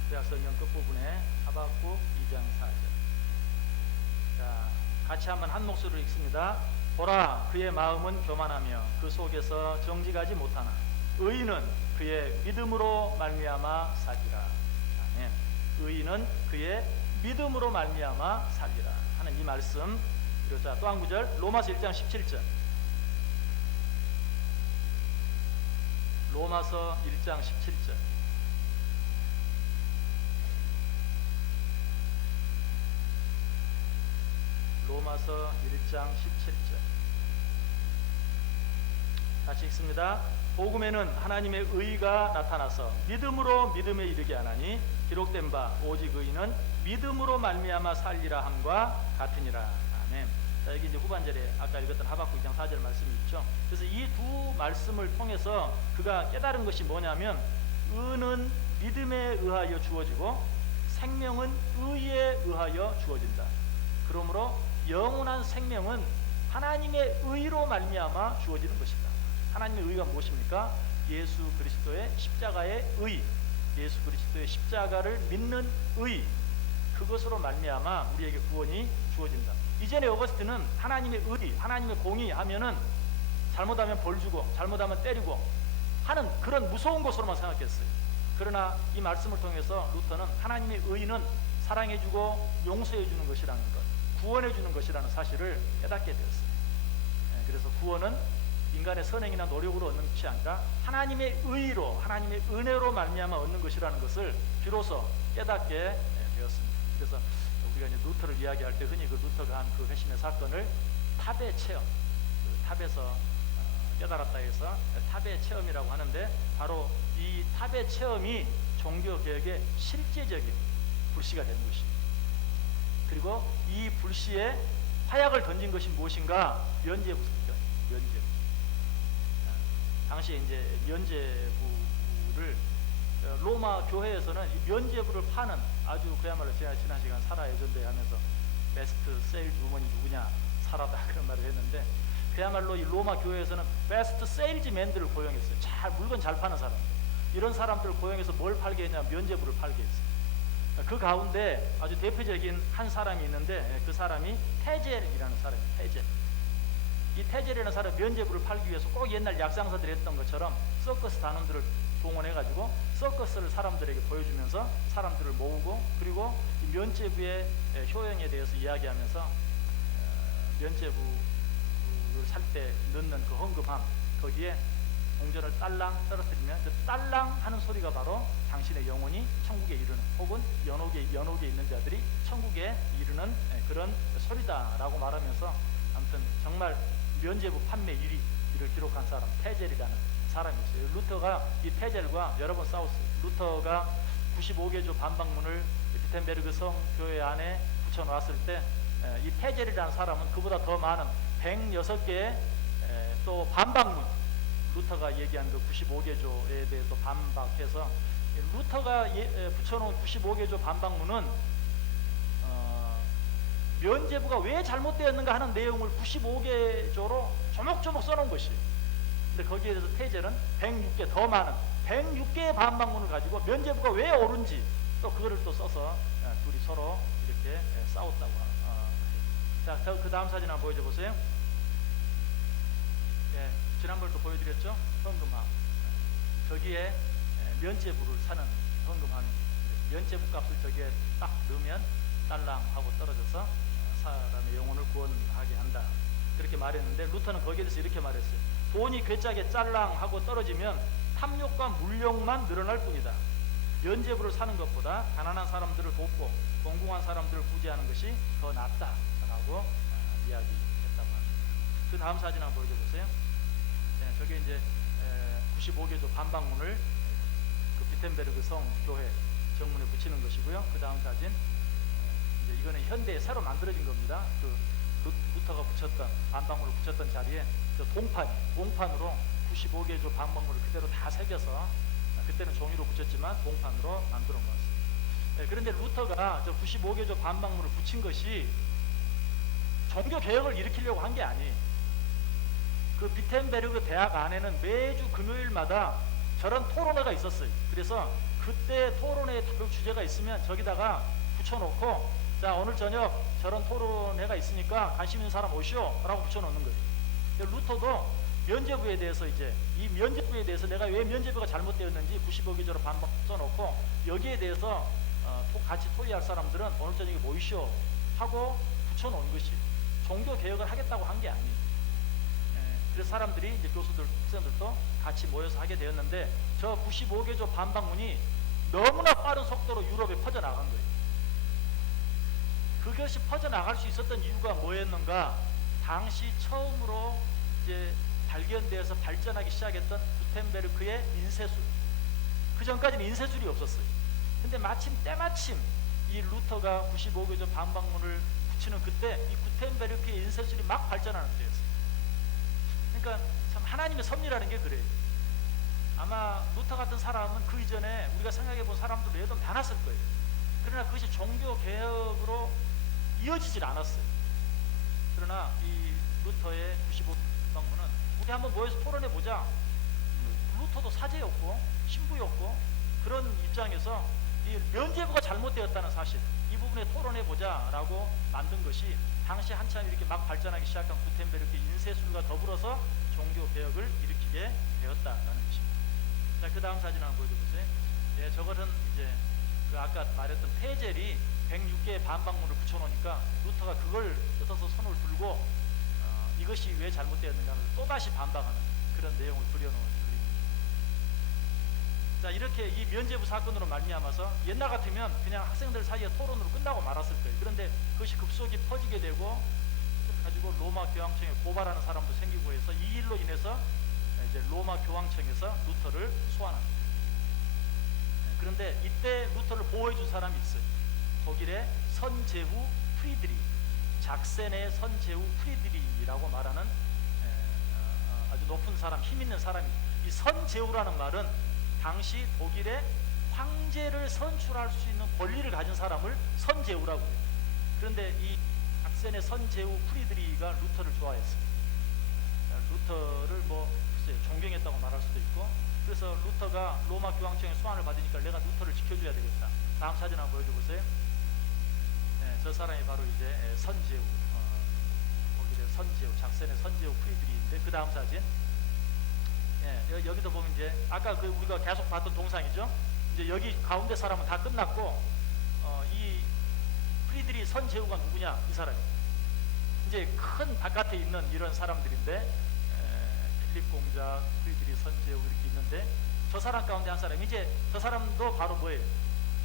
구약성경 끝부분에 하박국 2장 4절. 자, 같이 한번 한 목소리로 읽습니다. 보라, 그의 마음은 교만하며 그 속에서 정직하지 못하나 의인은 그의 믿음으로 말미암아 살리라. 아멘. 의인은 그의 믿음으로 말미암아 살리라 하는 이 말씀. 그리고 자, 또 한 구절 로마서 1장 17절. 로마서 1장 17절. 로마서 1장 17절. 같이 읽습니다. 복음에는 하나님의 의가 나타나서 믿음으로 믿음에 이르게 하나니 기록된 바 오직 의인은 믿음으로 말미암아 살리라 함과 같으니라. 아멘. 자, 여기 이제 후반절에 아까 읽었던 하박국 2장 4절 말씀이 있죠. 그래서 이 두 말씀을 통해서 그가 깨달은 것이 뭐냐면 의는 믿음에 의하여 주어지고 생명은 의에 의하여 주어진다. 그러므로 영원한 생명은 하나님의 의로 말미암아 주어지는 것이다. 하나님의 의가 무엇입니까? 예수 그리스도의 십자가의 의, 예수 그리스도의 십자가를 믿는 의, 그것으로 말미암아 우리에게 구원이 주어진다. 이전에 어거스틴은 하나님의 의, 하나님의 공의 하면은 잘못하면 벌 주고 잘못하면 때리고 하는 그런 무서운 것으로만 생각했어요. 그러나 이 말씀을 통해서 루터는 하나님의 의는 사랑해주고 용서해주는 것이라는 것, 구원해주는 것이라는 사실을 깨닫게 되었습니다. 그래서 구원은 인간의 선행이나 노력으로 얻는 것이 아니라 하나님의 의로, 하나님의 은혜로 말미암아 얻는 것이라는 것을 비로소 깨닫게 되었습니다. 그래서 우리가 이제 루터를 이야기할 때 흔히 그 루터가 한 그 회심의 사건을 탑의 체험, 그 탑에서 깨달았다 해서 탑의 체험이라고 하는데, 바로 이 탑의 체험이 종교개혁의 실제적인 불씨가 된 것입니다. 그리고 이 불씨에 화약을 던진 것이 무엇인가? 면죄부입니다. 면죄부. 당시에 이제 면죄부를 로마 교회에서는 이 면죄부를 파는 아주 그야말로 제가 지난 시간 사라 예전대 하면서 베스트 세일즈 우먼이 누구냐, 사라다, 그런 말을 했는데, 그야말로 이 로마 교회에서는 베스트 세일즈맨들을 고용했어요. 물건 잘 파는 사람들. 이런 사람들을 고용해서 뭘 팔게 했냐? 면죄부를 팔게 했어요. 그 가운데 아주 대표적인 한 사람이 있는데, 그 사람이 테젤이라는 사람이에요. 테젤. 이 테젤이라는 사람 면죄부를 팔기 위해서 꼭 옛날 약상사들이 했던 것처럼 서커스 단원들을 동원해가지고 서커스를 사람들에게 보여주면서 사람들을 모으고, 그리고 이 면죄부의 효용에 대해서 이야기하면서 면죄부를 살 때 넣는 그 헌금함, 거기에 동전을 딸랑 떨어뜨리면 그 딸랑 하는 소리가 바로 당신의 영혼이 천국에 이르는, 혹은 연옥에 있는 자들이 천국에 이르는 그런 소리다라고 말하면서, 아무튼 정말 면죄부 판매 1위를 기록한 사람 테젤이라는 사람이 있어요. 루터가 이 테젤과 여러 번 싸웠어요. 루터가 95개조 반박문을 비텐베르그 성교회 안에 붙여놓았을 때 이 테젤이라는 사람은 그보다 더 많은 106개의 또 반박문, 루터가 얘기한 그 95개조에 대해서 반박해서, 루터가 붙여놓은 95개조 반박문은 면죄부가 왜 잘못되었는가 하는 내용을 95개조로 조목조목 써놓은 것이에요. 근데 거기에 대해서 테젤은 106개, 더 많은 106개의 반박문을 가지고 면죄부가 왜 옳은지 또 그거를 또 써서 둘이 서로 이렇게 싸웠다고 합니다. 자, 그 다음 사진 한번 보여줘 보세요. 예, 지난번에도 보여드렸죠? 헌금함. 저기에 면죄부를 사는 헌금함. 면죄부 값을 저기에 딱 넣으면 딸랑 하고 떨어져서 사람의 영혼을 구원하게 한다, 그렇게 말했는데, 루터는 거기에 대해서 이렇게 말했어요. 돈이 괴짝에 짤랑 하고 떨어지면 탐욕과 물욕만 늘어날 뿐이다. 면죄부를 사는 것보다 가난한 사람들을 돕고 공공한 사람들을 구제하는 것이 더 낫다라고 이야기했다고 합니다. 그 다음 사진 한번 보여줘보세요. 네, 저게 이제 95개조 반박문을 그 비텐베르그 성교회 정문에 붙이는 것이고요. 그 다음 사진, 이제 이거는 현대에 새로 만들어진 겁니다. 그 루터가 붙였던 반박문을 붙였던 자리에 저 동판으로 95개조 반박문을 그대로 다 새겨서, 그때는 종이로 붙였지만 동판으로 만들어 놓았습니다. 네, 그런데 루터가 저 95개조 반박문을 붙인 것이 종교 개혁을 일으키려고 한 게 아니에요. 그 비텐베르그 대학 안에는 매주 금요일마다 저런 토론회가 있었어요. 그래서 그때 토론회에 다룰 주제가 있으면 저기다가 붙여놓고, 자, 오늘 저녁 저런 토론회가 있으니까 관심 있는 사람 오시오 라고 붙여놓는 거예요. 루터도 면죄부에 대해서 이제 이 면죄부에 대해서 내가 왜 면죄부가 잘못되었는지 95개조로 반박 써놓고, 여기에 대해서 같이 토의할 사람들은 오늘 저녁에 모이시오 하고 붙여놓은 것이 종교 개혁을 하겠다고 한 게 아니에요. 그래서 사람들이 이제 교수들, 학생들도 같이 모여서 하게 되었는데, 저 95개조 반박문이 너무나 빠른 속도로 유럽에 퍼져나간 거예요. 그것이 퍼져나갈 수 있었던 이유가 뭐였는가? 당시 처음으로 이제 발견되어서 발전하기 시작했던 구텐베르크의 인쇄술. 그 전까지는 인쇄술이 없었어요. 근데 때마침 이 루터가 95개조 반박문을 붙이는 그때 이 구텐베르크의 인쇄술이 막 발전하는 때였어요. 그러니까 참 하나님의 섭리라는 게 그래요. 아마 루터 같은 사람은 그 이전에 우리가 생각해 본 사람들 외에도 많았을 거예요. 그러나 그것이 종교 개혁으로 이어지질 않았어요. 그러나 이 루터의 95반문은 우리 한번 모여서 토론해 보자. 루터도 사제였고 신부였고 그런 입장에서 이 면죄부가 잘못되었다는 사실, 이 부분에 토론해 보자라고 만든 것이 당시 한참 이렇게 막 발전하기 시작한 구텐베르크 인쇄술과 더불어서 종교 개혁을 일으키게 되었다라는 것입니다. 자, 그 다음 사진 한번 보여주세요. 예, 저것은 이제 그 아까 말했던 테젤이 106개의 반박문을 붙여놓으니까 루터가 그걸 뜯어서 손을 들고 이것이 왜 잘못되었는가 하면서 또다시 반박하는 그런 내용을 그려놓은 그림입니다. 자, 이렇게 이 면죄부 사건으로 말미암아서 옛날 같으면 그냥 학생들 사이에 토론으로 끝나고 말았을 거예요. 그런데 그것이 급속히 퍼지게 되고 가지고 로마 교황청에 고발하는 사람도 생기고 해서 이 일로 인해서 이제 로마 교황청에서 루터를 소환합니다. 그런데 이때 루터를 보호해 준 사람이 있어요. 독일의 선제후 프리드리, 작센의 선제후 프리드리라고 말하는 아주 높은 사람, 힘 있는 사람이. 이 선제후라는 말은 당시 독일의 황제를 선출할 수 있는 권리를 가진 사람을 선제후라고 해요. 그런데 이 작센의 선제후 프리드리가 루터를 좋아했습니다. 루터를 뭐 글쎄요, 존경했다고 말할 수도 있고, 그래서 루터가 로마 교황청의 소환을 받으니까 내가 루터를 지켜줘야 되겠다. 다음 사진 한번 보여줘보세요. 네, 저 사람이 바로 이제 선제후, 독일의 선제후, 작센의 선제후 프리드리인데, 그 다음 사진. 예, 여기도 보면 이제 아까 그 우리가 계속 봤던 동상이죠. 이제 여기 가운데 사람은 다 끝났고, 이 프리드리 선제후가 누구냐? 이 사람이 이제 큰 바깥에 있는 이런 사람들인데, 필립 공작, 프리드리 선제후 이렇게 있는데, 저 사람 가운데 한 사람, 이제 저 사람도 바로 뭐예요?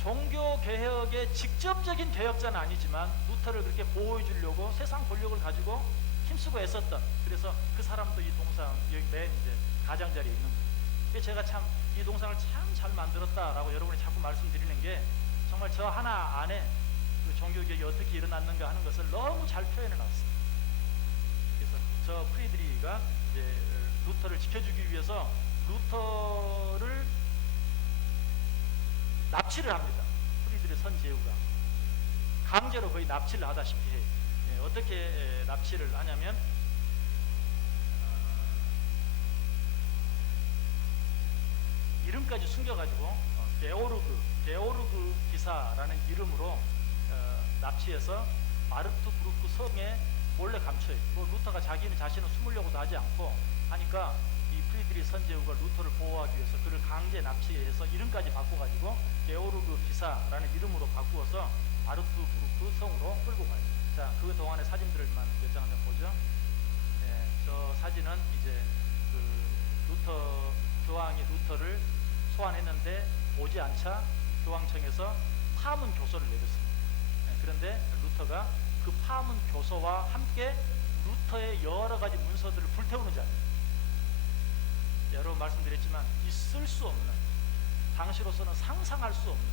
종교 개혁의 직접적인 개혁자는 아니지만 루터를 그렇게 보호해 주려고 세상 권력을 가지고 힘쓰고 애썼던, 그래서 그 사람도 이 동상 여기 맨 이제 가장자리에 있는 거예요. 제가 참 이 동상을 참 잘 만들었다라고 여러분이 자꾸 말씀드리는 게, 정말 저 하나 안에 그 종교개혁이 어떻게 일어났는가 하는 것을 너무 잘 표현해 놨습니다. 그래서 저 프리드리가 이제 루터를 지켜주기 위해서 루터를 납치를 합니다. 프리드리 선제후가 강제로 거의 납치를 하다시피 해요. 어떻게 납치를 하냐면, 이름까지 숨겨가지고 게오르그 기사라는 이름으로 납치해서 마르트부르크 성에 몰래 감춰요. 뭐 루터가 자신은 숨으려고도 하지 않고 하니까 이 프리드리 선제후가 루터를 보호하기 위해서 그를 강제 납치해서 이름까지 바꿔가지고 게오르그 기사라는 이름으로 바꾸어서 마르트부르크 성으로 끌고 가요. 자, 그 동안의 사진들만 몇 장 한번 보죠. 예, 저 사진은 이제 그 교황이 루터를 소환했는데 오지 않자 교황청에서 파문 교서를 내렸습니다. 예, 그런데 루터가 그 파문 교서와 함께 루터의 여러 가지 문서들을 불태우는 자리예요. 여러 말씀드렸지만 있을 수 없는, 당시로서는 상상할 수 없는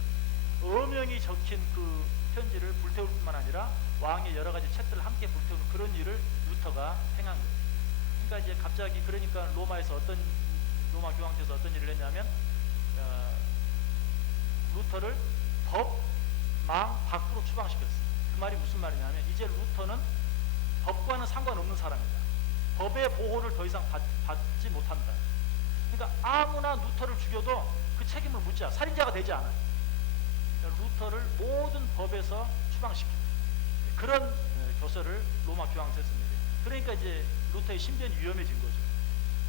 어명이 적힌 그 편지를 불태울 뿐만 아니라 왕의 여러 가지 책들을 함께 불태우는 그런 일을 루터가 행한 거예요. 그러니까 이제 갑자기, 그러니까 로마 교황청에서 어떤 일을 했냐면, 루터를 법망 밖으로 추방시켰어요. 그 말이 무슨 말이냐면, 이제 루터는 법과는 상관없는 사람이다. 법의 보호를 더 이상 받지 못한다. 그러니까 아무나 루터를 죽여도 그 책임을 묻지 않아. 살인자가 되지 않아요. 루터를 모든 법에서 추방시킵니다. 그런 교서를 로마 교황청에서 씁니다. 그러니까 이제 루터의 신변이 위험해진 거죠.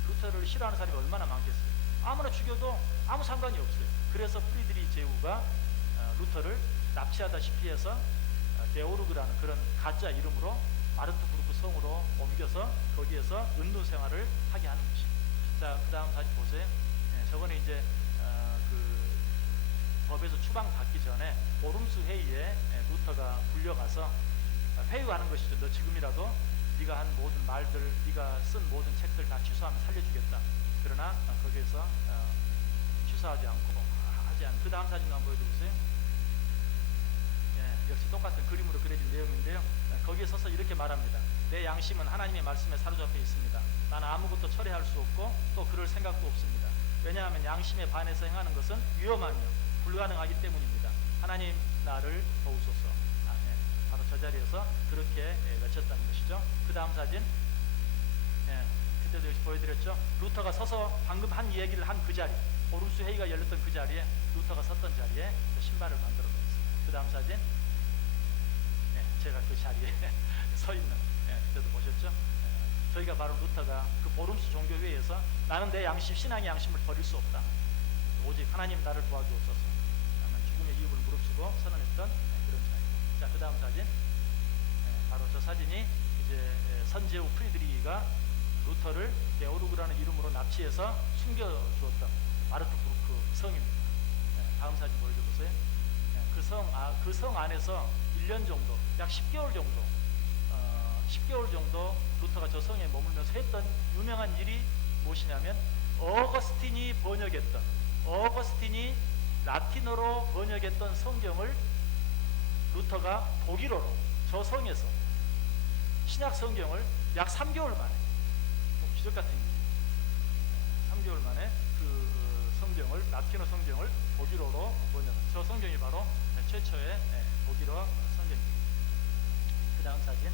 루터를 싫어하는 사람이 얼마나 많겠어요. 아무나 죽여도 아무 상관이 없어요. 그래서 프리드리 제후가 루터를 납치하다시피 해서 게오르그라는 그런 가짜 이름으로 마르트부르크 성으로 옮겨서 거기에서 은둔 생활을 하게 하는 것입니다. 자, 그 다음 사진 보세요. 저번에 이제 그 법에서 추방받기 전에 오름스 회의에 루터가 불려가서 회유하는 것이죠. 너 지금이라도 네가 한 모든 말들, 네가 쓴 모든 책들 다 취소하면 살려주겠다. 그러나 거기에서 취소하지 않고 하지 않은, 그 다음 사진 한번 보여주세요. 역시 똑같은 그림으로 그려진 내용인데요. 거기에 서서 이렇게 말합니다. 내 양심은 하나님의 말씀에 사로잡혀 있습니다. 나는 아무것도 철회할 수 없고 또 그럴 생각도 없습니다. 왜냐하면 양심에 반해서 행하는 것은 위험하며 불가능하기 때문입니다. 하나님 나를 도우소서. 바로 저 자리에서 그렇게 외쳤다는 것이죠. 그 다음 사진. 그때도 역시 보여드렸죠. 루터가 서서 방금 한 얘기를 한 그 자리, 오름스 회의가 열렸던 그 자리에 루터가 섰던 자리에 신발을 만들어 놓았습니다. 그 다음 사진. 제가 그 자리에 서 있는, 그때도 보셨죠? 저희가 바로 루터가 그 보름스 종교회의에서 나는 내 양심, 신앙의 양심을 버릴 수 없다. 오직 하나님 나를 도와주옵소서. 죽음의 이유를 무릅쓰고 선언했던 그런 자리. 자, 그 다음 사진. 바로 저 사진이 이제 선제후 프리드리히가 루터를 게오르그라는 이름으로 납치해서 숨겨주었던 마르트부르크 성입니다. 다음 사진 보여줘보세요. 그 성 안에서 1년 정도, 약 10개월 정도, 10개월 정도 루터가 저 성에 머물면서 했던 유명한 일이 무엇이냐면, 어거스틴이 라틴어로 번역했던 성경을 루터가 독일어로 저 성에서 신약 성경을 약 3개월 만에, 기적 같은 일이죠. 3개월 만에 그 성경을, 라틴어 성경을 독일어로 번역한 저 성경이 바로 최초의 독일어 성경입니다. 그 다음 사진.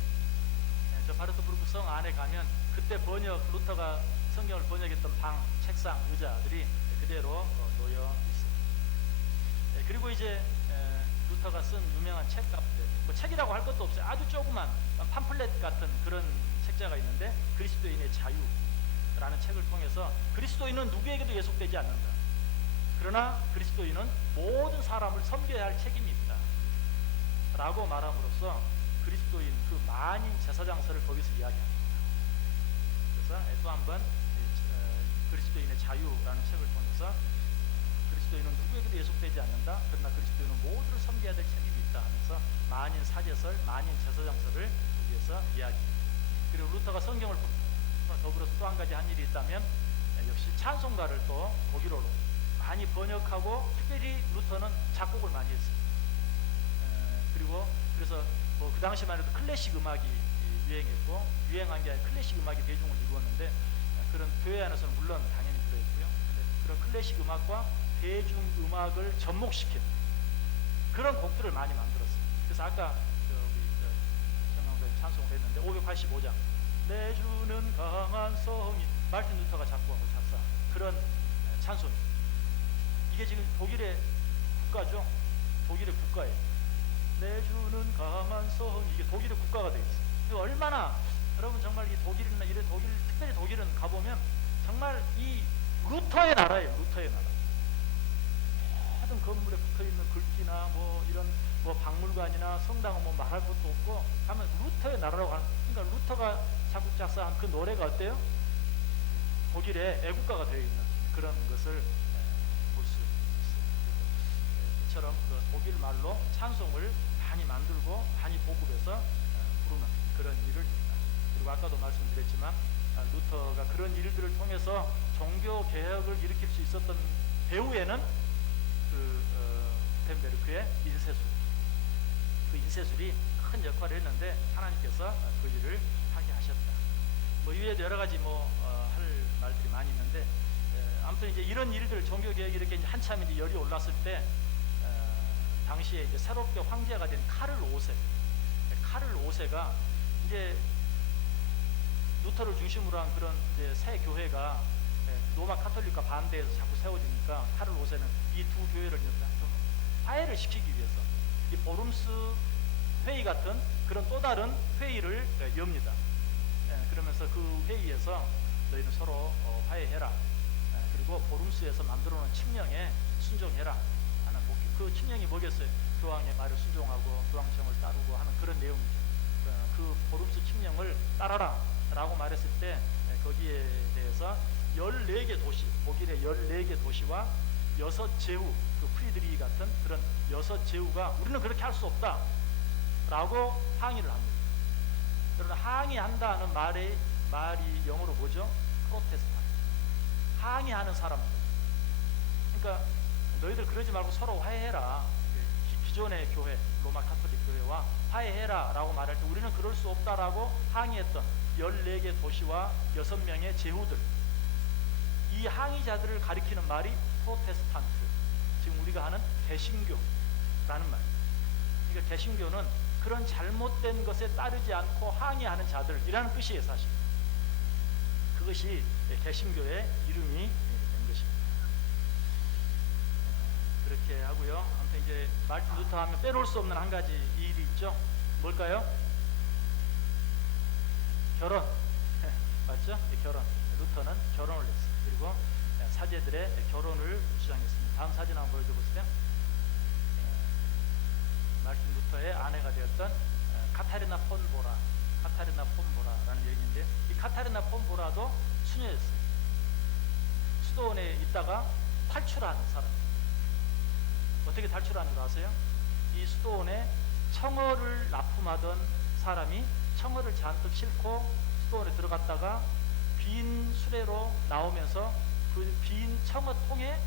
저 바르트부르크 성 안에 가면 그때 루터가 성경을 번역했던 방, 책상, 의자들이 그대로 놓여 있습니다. 그리고 이제 루터가 쓴 유명한 책 가운데, 뭐 책이라고 할 것도 없어요. 아주 조그만 팜플렛 같은 그런 책자가 있는데, 그리스도인의 자유라는 책을 통해서 그리스도인은 누구에게도 예속되지 않는다. 그러나 그리스도인은 모든 사람을 섬겨야 할 책임이 있다 라고 말함으로써 그리스도인 그 만인 제사장설을 거기서 이야기합니다. 그래서 또 한번 그리스도인의 자유라는 책을 통해서 그리스도인은 누구에게도 예속되지 않는다. 그러나 그리스도인은 모두를 섬겨야 될 책임이 있다 하면서 만인 사제설, 만인 제사장설을 거기에서 이야기합니다. 그리고 루터가 성경을 더불어서 또 한 가지 한 일이 있다면, 역시 찬송가를 또 독일어로 많이 번역하고, 특별히 루터는 작곡을 많이 했습니다. 그래서 뭐 그 당시만 해도 클래식 음악이 유행했고, 유행한 게 아니라 클래식 음악이 대중을 이루었는데, 그런 교회 안에서는 물론 당연히 들어있고요. 근데 그런 클래식 음악과 대중 음악을 접목시킨 그런 곡들을 많이 만들었어요. 그래서 아까 우리 정강사님 찬송을 했는데 585장 내 주는 강한 성이, 마르틴 루터가 작곡하고 작사 그런 찬송. 이게 지금 독일의 국가죠. 독일의 국가예요. 내 주는 강한 성, 이게 독일의 국가가 되어 있어요. 얼마나 여러분 정말 이 독일이나 이런 특별히 독일은 가보면 정말 이 루터의 나라예요. 루터의 나라. 모든 건물에 붙어있는 글귀나 뭐 이런 뭐 박물관이나 성당은 뭐 말할 것도 없고, 가면 루터의 나라라고 하는. 그러니까 루터가 작곡 작사한 그 노래가 어때요? 독일의 애국가가 되어 있는 그런 것을 볼 수 있어요. 이처럼 그 독일 말로 찬송을 많이 만들고 많이 보급해서 부르는 그런 일을 합니다. 그리고 아까도 말씀드렸지만 루터가 그런 일들을 통해서 종교 개혁을 일으킬 수 있었던 배후에는 구텐베르크의 인쇄술, 그 인쇄술이 큰 역할을 했는데 하나님께서 그 일을 하게 하셨다. 뭐 이외에도 여러 가지 할 말들이 많이 있는데, 아무튼 이제 이런 일들, 종교 개혁이 이렇게 이제 한참 이제 열이 올랐을 때, 당시에 이제 새롭게 황제가 된 카를 5세가 이제 루터를 중심으로 한 그런 이제 새 교회가 로마 카톨릭과 반대해서 자꾸 세워지니까 카를 5세는 이 두 교회를 좀 화해를 시키기 위해서 이 보름스 회의 같은 그런 또 다른 회의를 엽니다. 그러면서 그 회의에서 너희는 서로 화해해라. 그리고 보름스에서 만들어놓은 칙령에 순종해라 하는, 그 칙령이 뭐겠어요? 교황의 말을 순종하고 교황청을 따르고 하는 그런 내용이죠. 그 보름스 칙령을 따라라 라고 말했을 때, 거기에 대해서 14개 도시, 독일의 14개 도시와 6제후, 그 프리드리히 같은 그런 6제후가 우리는 그렇게 할 수 없다 라고 항의를 합니다. 그러나 항의한다는 말이 영어로 뭐죠? 프로테스탄트. 항의하는 사람들. 그러니까 너희들 그러지 말고 서로 화해해라. 기존의 교회, 로마 카톨릭 교회와 화해해라 라고 말할 때 우리는 그럴 수 없다라고 항의했던 14개 도시와 6명의 제후들, 이 항의자들을 가리키는 말이 프로테스탄트, 지금 우리가 하는 개신교라는 말. 그러니까 개신교는 그런 잘못된 것에 따르지 않고 항의하는 자들이라는 뜻이에요. 사실 그것이 개신교의 이름이 된 것입니다. 그렇게 하고요. 아무튼 이제 마르틴 루터 하면 빼놓을 수 없는 한 가지 일이 있죠. 뭘까요? 결혼. 맞죠? 결혼. 루터는 결혼을 했어요. 그리고 사제들의 결혼을 주장했습니다. 다음 사진 한번 보여줘 보세요. 마르틴 루터의 아내가 되었던 카타리나 폰 보라라는 여인인데, 이 카타리나 폰 보라도 수녀였어요. 수도원에 있다가 탈출하는 사람. 어떻게 탈출하는 줄 아세요? 이 수도원에 청어를 납품하던 사람이 청어를 잔뜩 싣고 수도원에 들어갔다가 빈 수레로 나오면서 그 빈 청어통에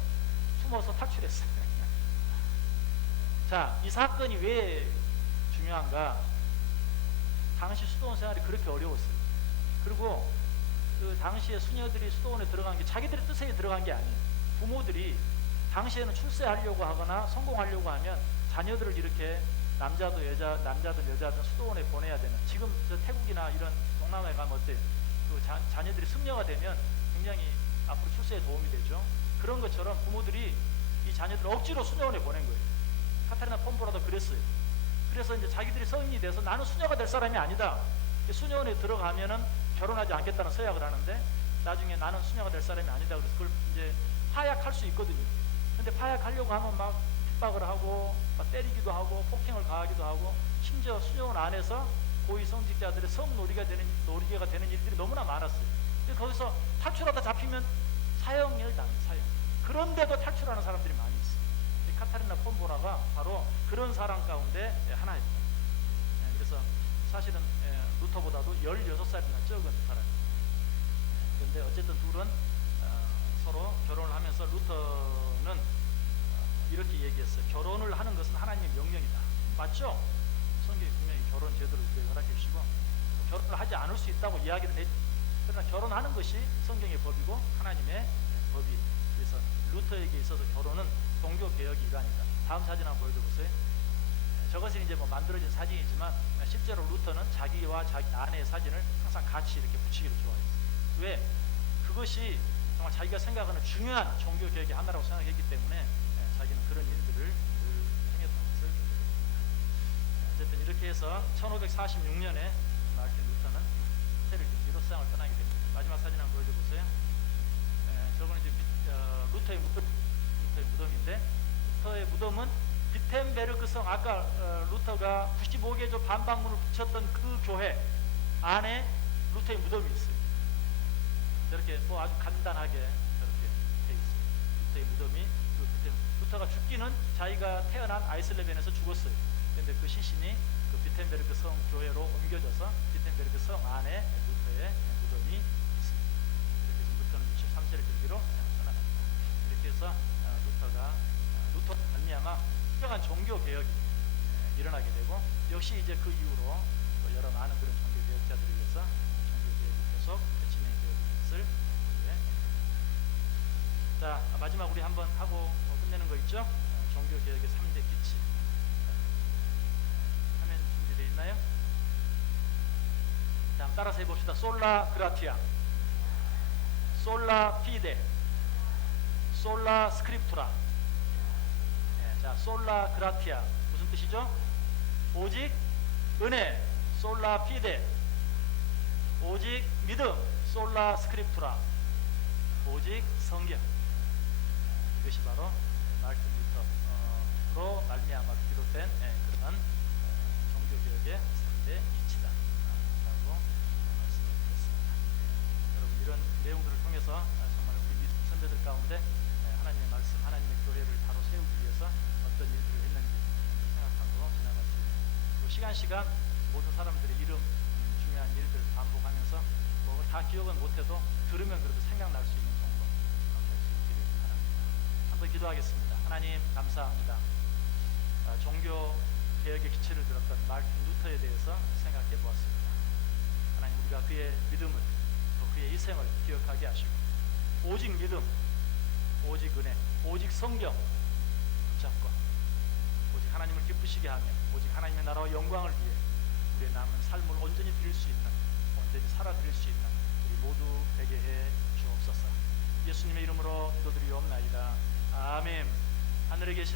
숨어서 탈출했어요. 자, 이 사건이 왜 중요한가? 당시 수도원 생활이 그렇게 어려웠어요. 그리고 그 당시에 수녀들이 수도원에 들어간 게 자기들의 뜻에 들어간 게 아니에요. 부모들이 당시에는 출세하려고 하거나 성공하려고 하면 자녀들을 이렇게 남자든 여자든 수도원에 보내야 되는, 지금 저 태국이나 이런 동남아에 가면 어때요? 그 자녀들이 승려가 되면 굉장히 앞으로 출세에 도움이 되죠. 그런 것처럼 부모들이 이 자녀들을 억지로 수녀원에 보낸 거예요. 카타리나 폼보라도 그랬어요. 그래서 이제 자기들이 성인이 돼서 나는 수녀가 될 사람이 아니다. 수녀원에 들어가면은 결혼하지 않겠다는 서약을 하는데, 나중에 나는 수녀가 될 사람이 아니다. 그래서 그걸 이제 파약할 수 있거든요. 근데 파약하려고 하면 막 핍박을 하고, 막 때리기도 하고, 폭행을 가하기도 하고, 심지어 수녀원 안에서 고위 성직자들의 성노리가 되는 일들이 너무나 많았어요. 거기서 탈출하다 잡히면 사형을 당해요. 사형. 그런데도 탈출하는 사람들이 많이 있어요. 카타리나 폼보라가 바로 그런 사람 가운데 하나였다. 그래서 사실은 루터보다도 16살이나 적은 사람이에요. 그런데 어쨌든 둘은 서로 결혼을 하면서 루터는 이렇게 얘기했어요. 결혼을 하는 것은 하나님의 명령이다. 맞죠? 성경이 분명히 결혼 제도를 우리에게 허락해 주시고, 결혼을 하지 않을 수 있다고 이야기를 했죠. 그러나 결혼하는 것이 성경의 법이고 하나님의 법이. 그래서 루터에게 있어서 결혼은 종교 개혁의 일환이다. 다음 사진 한번 보여줘보세요. 저것은 이제 뭐 만들어진 사진이지만 실제로 루터는 자기와 자기 아내의 사진을 항상 같이 이렇게 붙이기를 좋아했어요. 왜? 그것이 정말 자기가 생각하는 중요한 종교 개혁의 하나라고 생각했기 때문에 자기는 그런 일들을 행했던 것을 보여줍니다. 어쨌든 이렇게 해서 1546년에 마르틴 루터는 세를 뒤로 세상을 떠나게 됩니다. 마지막 사진 한번 보여줘보세요. 저거는 이제 루터의 무덤인데, 루터의 무덤은 비텐베르크 성, 아까 루터가 95개조 반박문을 붙였던 그 교회 안에 루터의 무덤이 있어요. 저렇게 뭐 아주 간단하게 저렇게 돼 있어요. 루터의 무덤이. 루터가 죽기는 자기가 태어난 아이슬레벤에서 죽었어요. 그런데 그 시신이 그 비텐베르크 성 교회로 옮겨져서 비텐베르크 성 안에 루터의 무덤이 있습니다. 이렇게 해서 루터는 63세를 계기로 떠나갑니다. 이렇게 해서 루터 말미암아 특별한 종교 개혁이 일어나게 되고, 역시 이제 그 이후로 여러 많은 그런 종교 개혁자들에 의해서 종교 개혁이 계속 진행되어지는 것을 보게. 자, 마지막 우리 한번 하고 끝내는 거 있죠? 종교 개혁의 3대 빛이. 화면 준비되어 있나요? 자, 한번 따라서 해봅시다. 솔라 그라티아, 솔라 피데, 솔라 스크립투라. 자, 솔라 그라티아 무슨 뜻이죠? 오직 은혜, 솔라 피데. 오직 믿음, 솔라 스크립투라. 오직 성경. 이것이 바로 마르틴 루터로 말미암아 비롯된 그런 종교개혁의 3대 이치다 라고 말씀을 드렸습니다. 여러분, 이런 내용들을 통해서 정말 우리 선배들 가운데 하나님의 말씀, 하나님의 교회를 바로 세우기 위해서 어떤 일들을 했는지 생각하고 지나갈 수 있는, 또 시간 모든 사람들의 이름, 중요한 일들 반복하면서 뭐 다 기억은 못해도 들으면 그래도 생각날 수 있는 정도 할 수 있기를 바랍니다. 한번 기도하겠습니다. 하나님 감사합니다. 종교 개혁의 기초를 들었던 마르틴 루터에 대해서 생각해 보았습니다. 하나님, 우리가 그의 믿음을, 또 그의 희생을 기억하게 하시고, 오직 믿음, 오직 은혜, 오직 성경 붙잡고, 오직 하나님을 기쁘시게 하며, 오직 하나님의 나라와 영광을 위해 우리의 남은 삶을 온전히 드릴 수 있는, 온전히 살아 드릴 수 있는 우리 모두 되게 해 주옵소서. 예수님의 이름으로 기도드리옵나이다. 아멘. 하늘에 계신